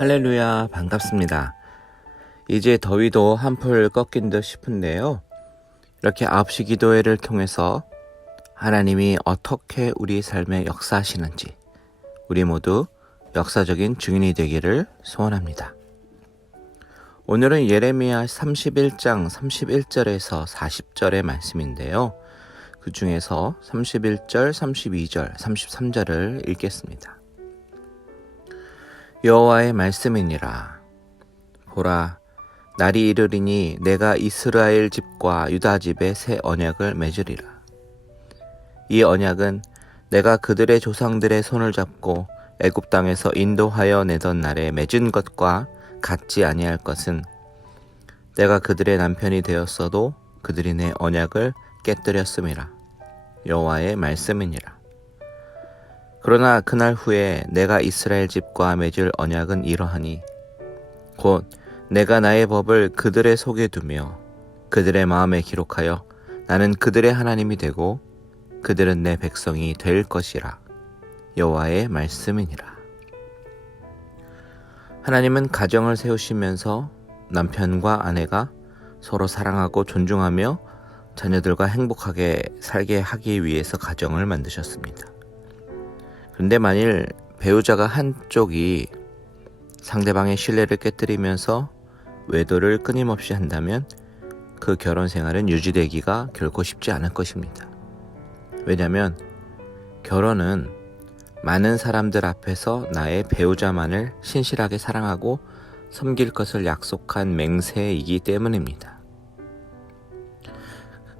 할렐루야, 반갑습니다. 이제 더위도 한풀 꺾인 듯 싶은데요. 이렇게 9시 기도회를 통해서 하나님이 어떻게 우리 삶에 역사하시는지 우리 모두 역사적인 증인이 되기를 소원합니다. 오늘은 예레미야 31장 31절에서 40절의 말씀인데요. 그 중에서 31절, 32절, 33절을 읽겠습니다. 여호와의 말씀이니라. 보라, 날이 이르리니 내가 이스라엘 집과 유다 집에 새 언약을 맺으리라. 이 언약은 내가 그들의 조상들의 손을 잡고 애굽 땅에서 인도하여 내던 날에 맺은 것과 같지 아니할 것은 내가 그들의 남편이 되었어도 그들이 내 언약을 깨뜨렸음이라. 여호와의 말씀이니라. 그러나 그날 후에 내가 이스라엘 집과 맺을 언약은 이러하니 곧 내가 나의 법을 그들의 속에 두며 그들의 마음에 기록하여 나는 그들의 하나님이 되고 그들은 내 백성이 될 것이라. 여호와의 말씀이니라. 하나님은 가정을 세우시면서 남편과 아내가 서로 사랑하고 존중하며 자녀들과 행복하게 살게 하기 위해서 가정을 만드셨습니다. 그런데 만일 배우자가 한쪽이 상대방의 신뢰를 깨뜨리면서 외도를 끊임없이 한다면 그 결혼 생활은 유지되기가 결코 쉽지 않을 것입니다. 왜냐하면 결혼은 많은 사람들 앞에서 나의 배우자만을 신실하게 사랑하고 섬길 것을 약속한 맹세이기 때문입니다.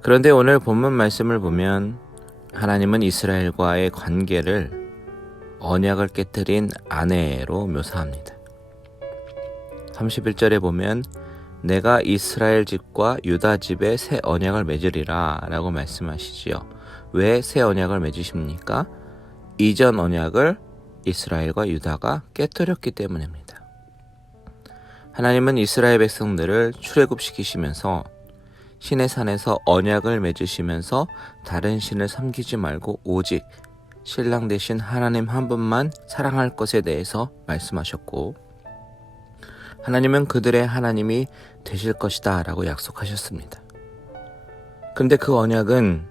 그런데 오늘 본문 말씀을 보면 하나님은 이스라엘과의 관계를 언약을 깨뜨린 아내로 묘사합니다. 31절에 보면 내가 이스라엘 집과 유다 집에 새 언약을 맺으리라 라고 말씀하시지요. 왜 새 언약을 맺으십니까? 이전 언약을 이스라엘과 유다가 깨뜨렸기 때문입니다. 하나님은 이스라엘 백성들을 출애굽시키시면서 신의 산에서 언약을 맺으시면서 다른 신을 섬기지 말고 오직 신랑 되신 하나님 한 분만 사랑할 것에 대해서 말씀하셨고 하나님은 그들의 하나님이 되실 것이다 라고 약속하셨습니다. 근데 그 언약은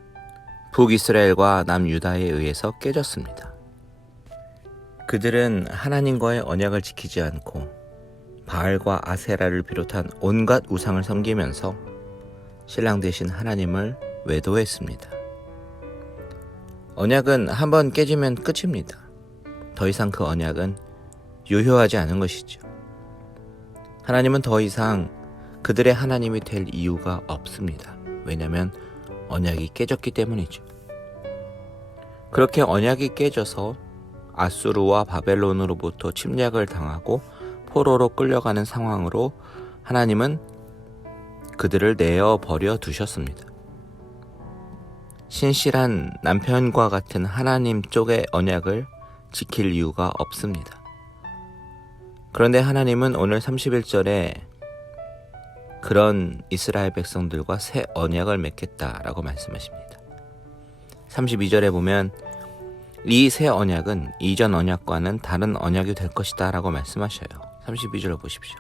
북이스라엘과 남유다에 의해서 깨졌습니다. 그들은 하나님과의 언약을 지키지 않고 바알과 아세라를 비롯한 온갖 우상을 섬기면서 신랑 되신 하나님을 외도했습니다. 언약은 한번 깨지면 끝입니다. 더 이상 그 언약은 유효하지 않은 것이죠. 하나님은 더 이상 그들의 하나님이 될 이유가 없습니다. 왜냐하면 언약이 깨졌기 때문이죠. 그렇게 언약이 깨져서 아수르와 바벨론으로부터 침략을 당하고 포로로 끌려가는 상황으로 하나님은 그들을 내어버려 두셨습니다. 신실한 남편과 같은 하나님 쪽의 언약을 지킬 이유가 없습니다. 그런데 하나님은 오늘 31절에 그런 이스라엘 백성들과 새 언약을 맺겠다라고 말씀하십니다. 32절에 보면 이 새 언약은 이전 언약과는 다른 언약이 될 것이다 라고 말씀하셔요. 32절을 보십시오.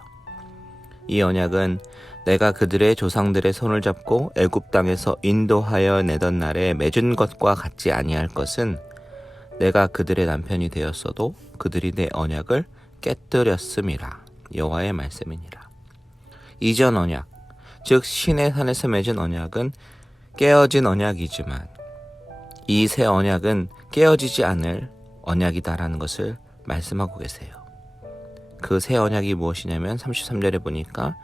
이 언약은 내가 그들의 조상들의 손을 잡고 애굽 땅에서 인도하여 내던 날에 맺은 것과 같지 아니할 것은 내가 그들의 남편이 되었어도 그들이 내 언약을 깨뜨렸음이라. 여호와의 말씀이니라. 이전 언약, 즉 신의 산에서 맺은 언약은 깨어진 언약이지만 이 새 언약은 깨어지지 않을 언약이다라는 것을 말씀하고 계세요. 그 새 언약이 무엇이냐면 33절에 보니까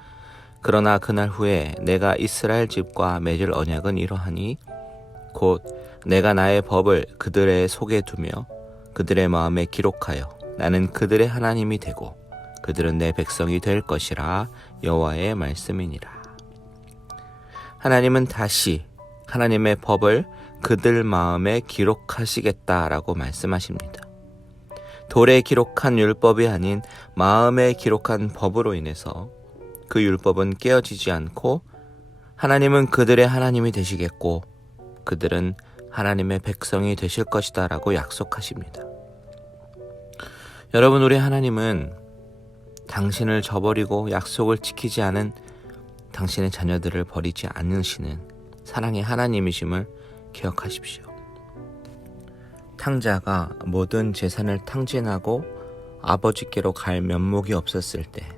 그러나 그날 후에 내가 이스라엘 집과 맺을 언약은 이러하니 곧 내가 나의 법을 그들의 속에 두며 그들의 마음에 기록하여 나는 그들의 하나님이 되고 그들은 내 백성이 될 것이라. 여호와의 말씀이니라. 하나님은 다시 하나님의 법을 그들 마음에 기록하시겠다라고 말씀하십니다. 돌에 기록한 율법이 아닌 마음에 기록한 법으로 인해서 그 율법은 깨어지지 않고 하나님은 그들의 하나님이 되시겠고 그들은 하나님의 백성이 되실 것이다 라고 약속하십니다. 여러분, 우리 하나님은 당신을 저버리고 약속을 지키지 않은 당신의 자녀들을 버리지 않으시는 사랑의 하나님이심을 기억하십시오. 탕자가 모든 재산을 탕진하고 아버지께로 갈 면목이 없었을 때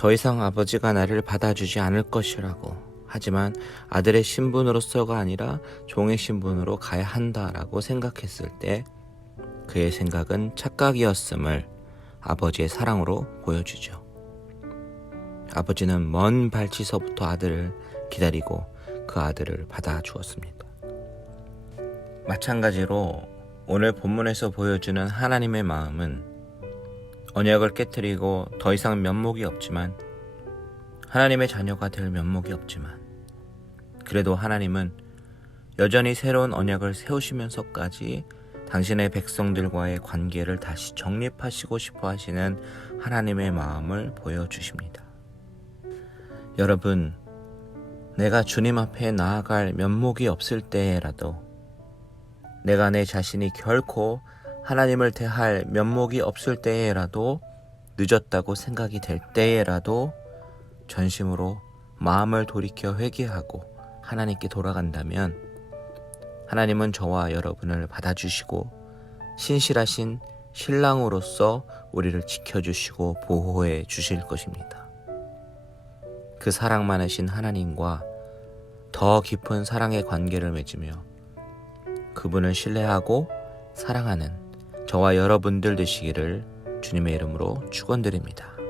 더 이상 아버지가 나를 받아주지 않을 것이라고, 하지만 아들의 신분으로서가 아니라 종의 신분으로 가야 한다라고 생각했을 때 그의 생각은 착각이었음을 아버지의 사랑으로 보여주죠. 아버지는 먼 발치서부터 아들을 기다리고 그 아들을 받아주었습니다. 마찬가지로 오늘 본문에서 보여주는 하나님의 마음은 언약을 깨뜨리고 더 이상 면목이 없지만, 하나님의 자녀가 될 면목이 없지만, 그래도 하나님은 여전히 새로운 언약을 세우시면서까지 당신의 백성들과의 관계를 다시 정립하시고 싶어 하시는 하나님의 마음을 보여주십니다. 여러분, 내가 주님 앞에 나아갈 면목이 없을 때라도, 내가 내 자신이 결코 하나님을 대할 면목이 없을 때에라도, 늦었다고 생각이 될 때에라도 전심으로 마음을 돌이켜 회개하고 하나님께 돌아간다면 하나님은 저와 여러분을 받아주시고 신실하신 신랑으로서 우리를 지켜주시고 보호해 주실 것입니다. 그 사랑 많으신 하나님과 더 깊은 사랑의 관계를 맺으며 그분을 신뢰하고 사랑하는 저와 여러분들 되시기를 주님의 이름으로 축원드립니다.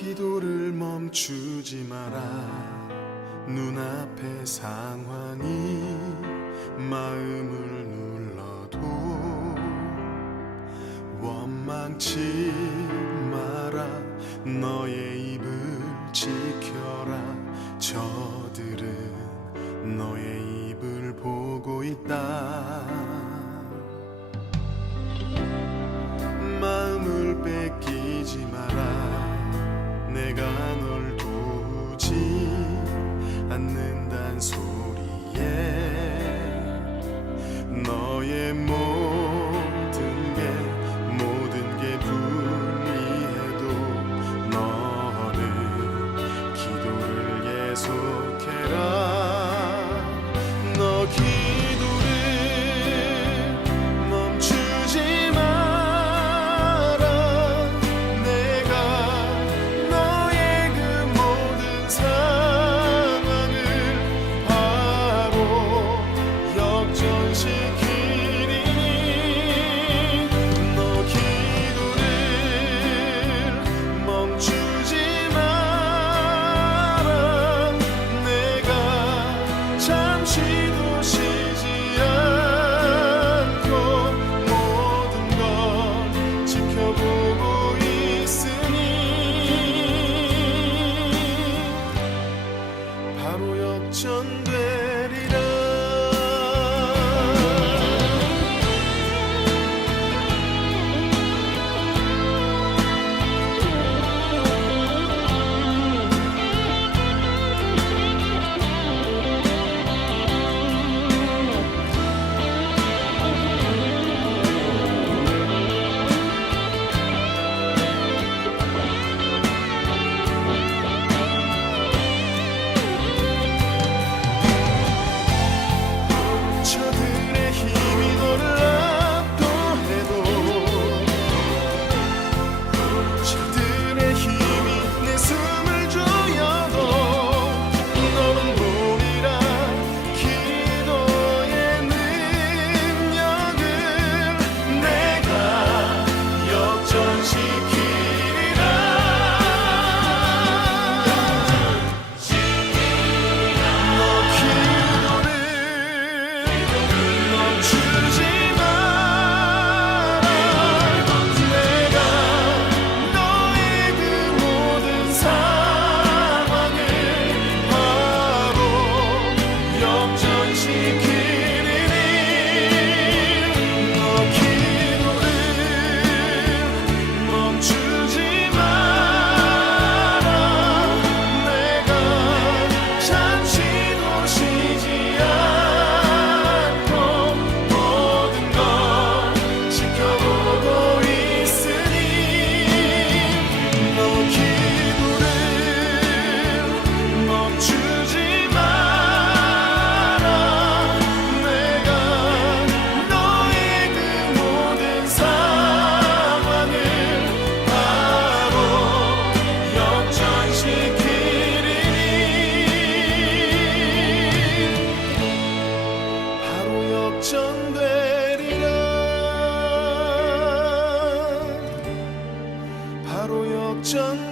기도를 멈추지 마라. 눈앞의 상황이 마음을 눌러도 원망치 마라. 너의 입을 지켜라. 저들은 너의 입을 보고 있다. 마음을 뺏기지 마라. 내가 널 도우지 않는단 소리에 너의 모든 게 불리해도 너는 기도를 계속해라. 너 기도를 멈추지 마라. 내가 너의 그 모든 상황을 바로 역전시키리니 너 기도를 멈추지 마라. 내가 잠시도 쉬지 않고 모든 걸 지켜보고 있으니 바로 역전되리라. 저들의 힘이 너를 압도해도 저들의 힘이 내 숨을 조여도 너는 보리라. 기도의 능력을 내가 역전시키리라. 너 기도를 멈추지 마라. 내가 너의 그 모든 상황을 바로 역전시키리니 너 기도를 멈추지 마라. 내가 잠시도 쉬지 않고 모든 걸 지켜보고 있으니 너 기도를 멈추지 마라. 내가 너의 그 모든 상황을 바로 역전시키리니 바로 역전되리라. 바로 역전